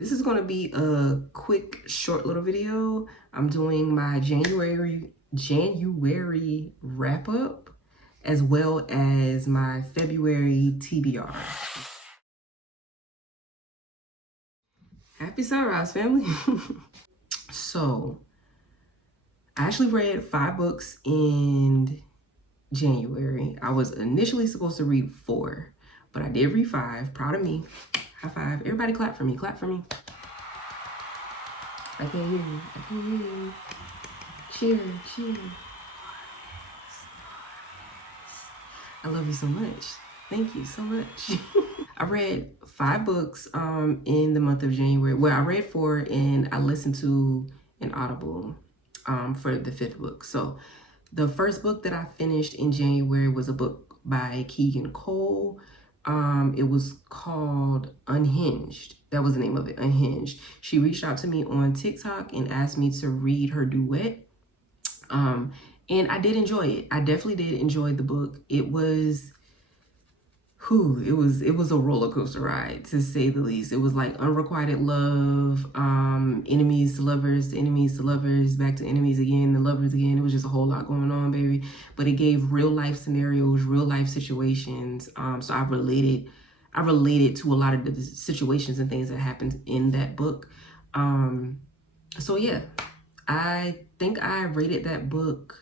This is going to be a quick, short little video. I'm doing my January wrap up as well as my February TBR. Happy sunrise, family. So, I actually read 5 books in January. I was initially supposed to read 4, but I did read 5. Proud of me. High five. Everybody clap for me. Clap for me. I can't hear you. I can't hear you. Cheer, cheer. I love you so much. Thank you so much. I read 5 books in the month of January. Well, I read 4 and I listened to an Audible for the 5th book. So the first book that I finished in January was a book by Keegan Cole. It was called Unhinged. That was the name of it, Unhinged. She reached out to me on TikTok and asked me to read her duet. And I did enjoy it. I definitely did enjoy the book. It was it was a roller coaster ride, to say the least. It was like unrequited love, enemies to lovers, enemies to lovers, back to enemies again, the lovers again. It was just a whole lot going on, baby. But it gave real life scenarios, real life situations. So I related to a lot of the situations and things that happened in that book. So yeah, I think I rated that book.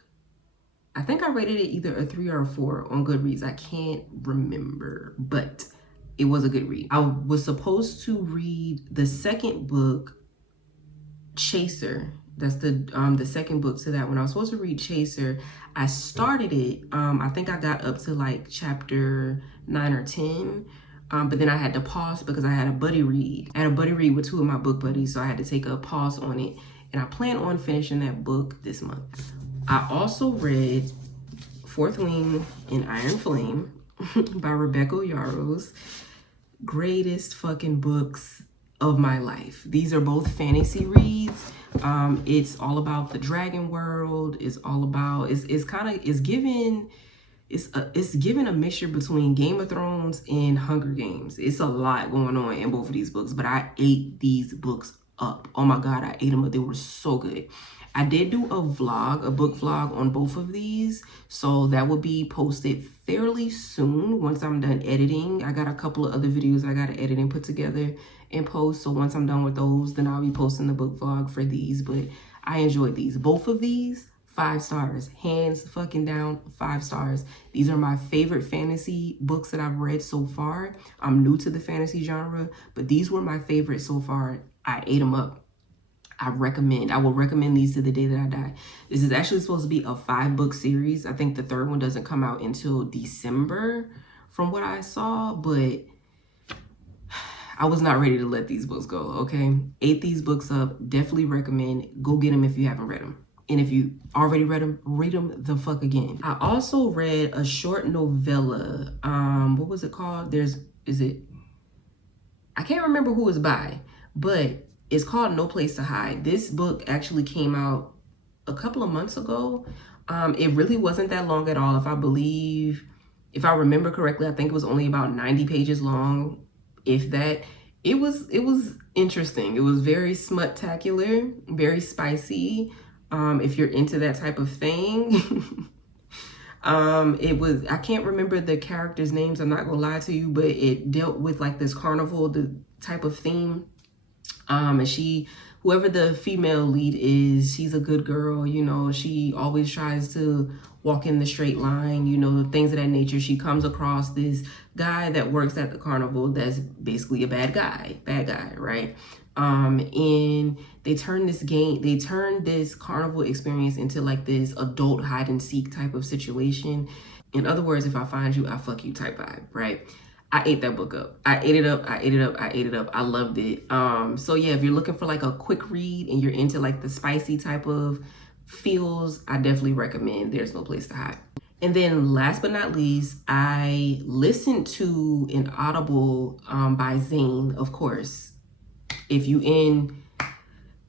I think I rated it either a 3 or a 4 on Goodreads. I can't remember, but it was a good read. I was supposed to read the second book, Chaser. That's the second book to that one. I was supposed to read Chaser. I started it. I think I got up to like chapter 9 or 10. But then I had to pause because I had a buddy read. I had a buddy read with 2 of my book buddies, so I had to take a pause on it. And I plan on finishing that book this month. I also read Fourth Wing and Iron Flame by Rebecca Yarros. Greatest fucking books of my life. These are both fantasy reads. It's all about the dragon world. It's all about, it's given a mixture between Game of Thrones and Hunger Games. It's a lot going on in both of these books, but I ate these books up. Oh my God, I ate them up. They were so good. I did do a book vlog on both of these, so that will be posted fairly soon once I'm done editing. I got a couple of other videos I got to edit and put together and post, so once I'm done with those, then I'll be posting the book vlog for these. But I enjoyed these. Both of these, 5 stars. Hands fucking down, 5 stars. These are my favorite fantasy books that I've read so far. I'm new to the fantasy genre, but these were my favorites so far. I ate them up. I will recommend these to the day that I die. This is actually supposed to be a 5-book series. I think the 3rd one doesn't come out until December from what I saw, but I was not ready to let these books go, okay? Ate these books up. Definitely recommend. Go get them if you haven't read them. And if you already read them, read them the fuck again. I also read a short novella. What was it called? I can't remember who it's by, but it's called No Place to Hide. This book actually came out a couple of months ago. It really wasn't that long at all. If I remember correctly, I think it was only about 90 pages long, if that. It was interesting. It was very smut-tacular, very spicy. If you're into that type of thing. I can't remember the characters' names, I'm not gonna lie to you, but it dealt with like this carnival, the type of theme. And whoever the female lead is, she's a good girl, you know, she always tries to walk in the straight line, you know, things of that nature. She comes across this guy that works at the carnival that's basically a bad guy, right? And they turn this carnival experience into like this adult hide and seek type of situation. In other words, if I find you, I fuck you type vibe, right? I ate that book up. I ate it up. I loved it. So yeah, if you're looking for like a quick read and you're into like the spicy type of feels, I definitely recommend There's No Place to Hide. And then last but not least, I listened to an Audible by Zane, of course. If you in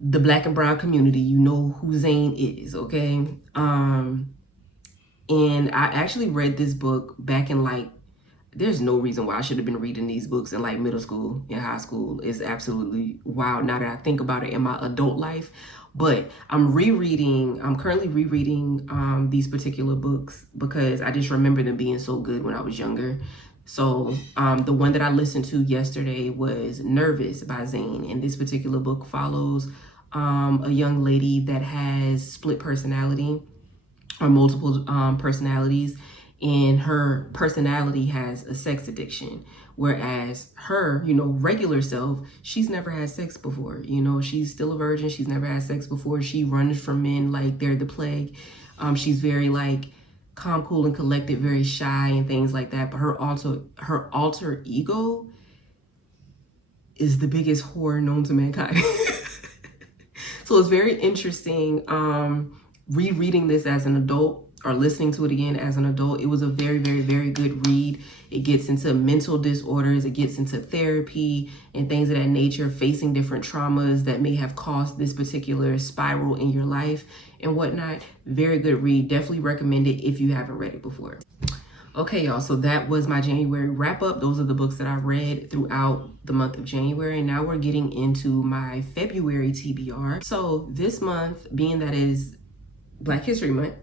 the Black and brown community, you know who Zane is, okay? And I actually read this book back in like, there's no reason why I should have been reading these books in like middle school and high school. It's absolutely wild now that I think about it in my adult life. But I'm currently rereading these particular books because I just remember them being so good when I was younger. So the one that I listened to yesterday was Nervous by Zane. And this particular book follows a young lady that has split personality or multiple personalities, and her personality has a sex addiction, whereas her, regular self, she's never had sex before. She's still a virgin. She's never had sex before. She runs from men like they're the plague. She's very like calm, cool, and collected, very shy and things like that. But her alter ego is the biggest horror known to mankind. So it's very interesting rereading this as an adult or listening to it again as an adult. It was a very, very, very good read. It gets into mental disorders. It gets into therapy and things of that nature, facing different traumas that may have caused this particular spiral in your life and whatnot. Very good read. Definitely recommend it if you haven't read it before. Okay, y'all, so that was my January wrap up. Those are the books that I read throughout the month of January. Now we're getting into my February TBR. So this month, being that is Black History Month,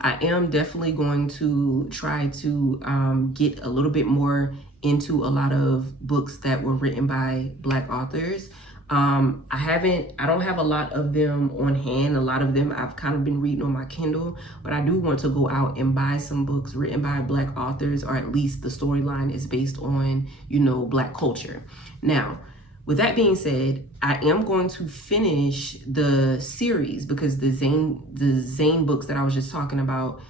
I am definitely going to try to get a little bit more into a lot of books that were written by Black authors. I don't have a lot of them on hand. A lot of them I've kind of been reading on my Kindle, but I do want to go out and buy some books written by Black authors, or at least the storyline is based on, Black culture. Now, with that being said, I am going to finish the series because the Zane books that I was just talking about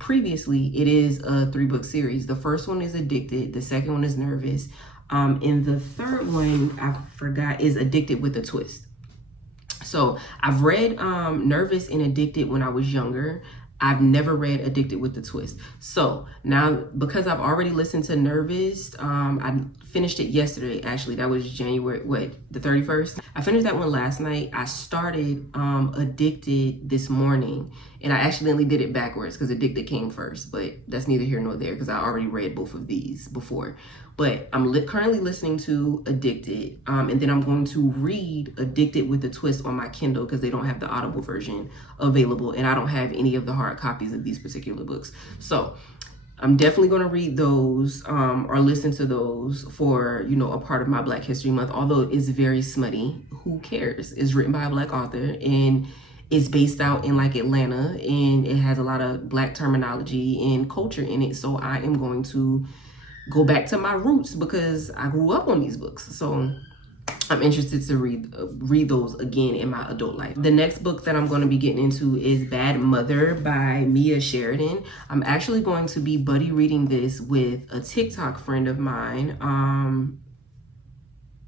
previously, it is a 3-book series. The first one is Addicted. The second one is Nervous. And the third one, I forgot, is Addicted with a Twist. So I've read Nervous and Addicted when I was younger. I've never read Addicted with the Twist. So now, because I've already listened to Nervous, I finished it yesterday, actually. That was January, the 31st? I finished that one last night. I started Addicted this morning, and I accidentally did it backwards because Addicted came first, but that's neither here nor there because I already read both of these before. But I'm currently listening to Addicted, and then I'm going to read Addicted with a Twist on my Kindle because they don't have the Audible version available, and I don't have any of the hard copies of these particular books. So I'm definitely going to read those or listen to those for, a part of my Black History Month, although it's very smutty. Who cares? It's written by a Black author, and it's based out in like Atlanta, and it has a lot of Black terminology and culture in it. So I am going to go back to my roots because I grew up on these books. So I'm interested to read those again in my adult life. The next book that I'm going to be getting into is Bad Mother by Mia Sheridan. I'm actually going to be buddy reading this with a TikTok friend of mine,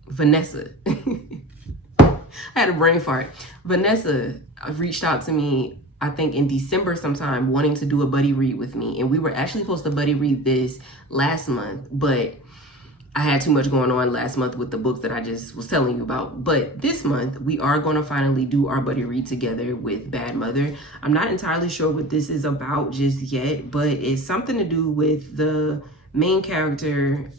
Vanessa. I had a brain fart. Vanessa reached out to me, I think in December sometime, wanting to do a buddy read with me. And we were actually supposed to buddy read this last month, but I had too much going on last month with the books that I just was telling you about. But this month, we are going to finally do our buddy read together with Bad Mother. I'm not entirely sure what this is about just yet, but it's something to do with the main character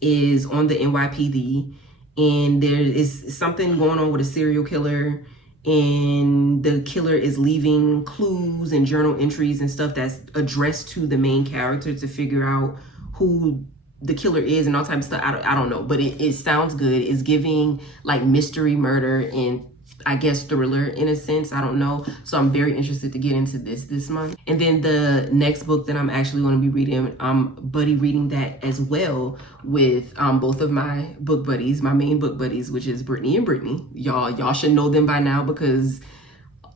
is on the NYPD, and there is something going on with a serial killer, and the killer is leaving clues and journal entries and stuff that's addressed to the main character to figure out who the killer is and all types of stuff. I don't know, but it sounds good. It's giving like mystery, murder, and I guess thriller in a sense. I don't know. So I'm very interested to get into this month. And then the next book that I'm actually going to be reading, I'm buddy reading that as well with both of my book buddies, my main book buddies, which is Brittany and Brittany. Y'all should know them by now because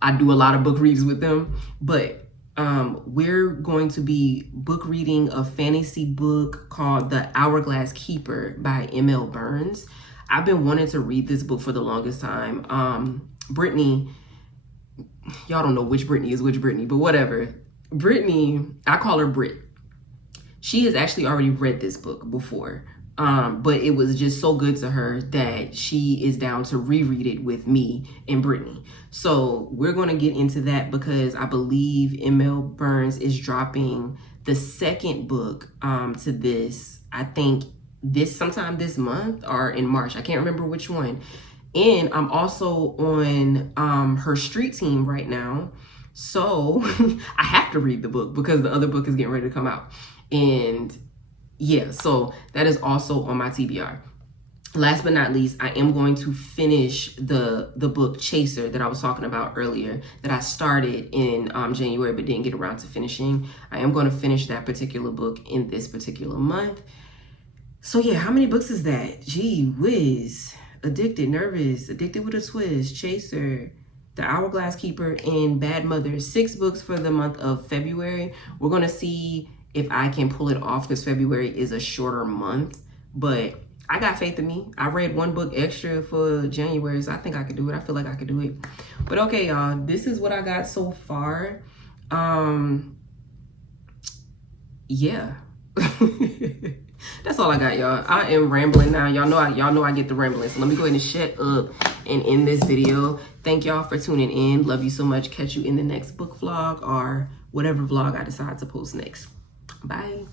I do a lot of book reads with them. But we're going to be book reading a fantasy book called The Hourglass Keeper by M.L. Burns. I've been wanting to read this book for the longest time. Brittany, y'all don't know which Brittany is which Brittany, but whatever. Brittany, I call her Brit. She has actually already read this book before. But it was just so good to her that she is down to reread it with me and Brittany. So we're going to get into that because I believe M.L. Burns is dropping the second book to this, I think sometime this month or in March. I can't remember which one. And I'm also on her street team right now. So I have to read the book because the other book is getting ready to come out. And yeah, so that is also on my TBR. Last but not least, I am going to finish the book Chaser that I was talking about earlier, that I started in January but didn't get around to finishing. I am going to finish that particular book in this particular month. So yeah, how many books is that? Gee whiz. Addicted, Nervous, Addicted with a Twist, Chaser, The Hourglass Keeper, and Bad Mother. 6 books for the month of February. We're going to see if I can pull it off because February is a shorter month. But I got faith in me. I read 1 book extra for January, so I think I could do it. I feel like I could do it. But okay, y'all, this is what I got so far. Yeah. That's all I got, y'all. I am rambling now. Y'all know I get the rambling. So let me go ahead and shut up and end this video. Thank y'all for tuning in. Love you so much. Catch you in the next book vlog or whatever vlog I decide to post next. Bye.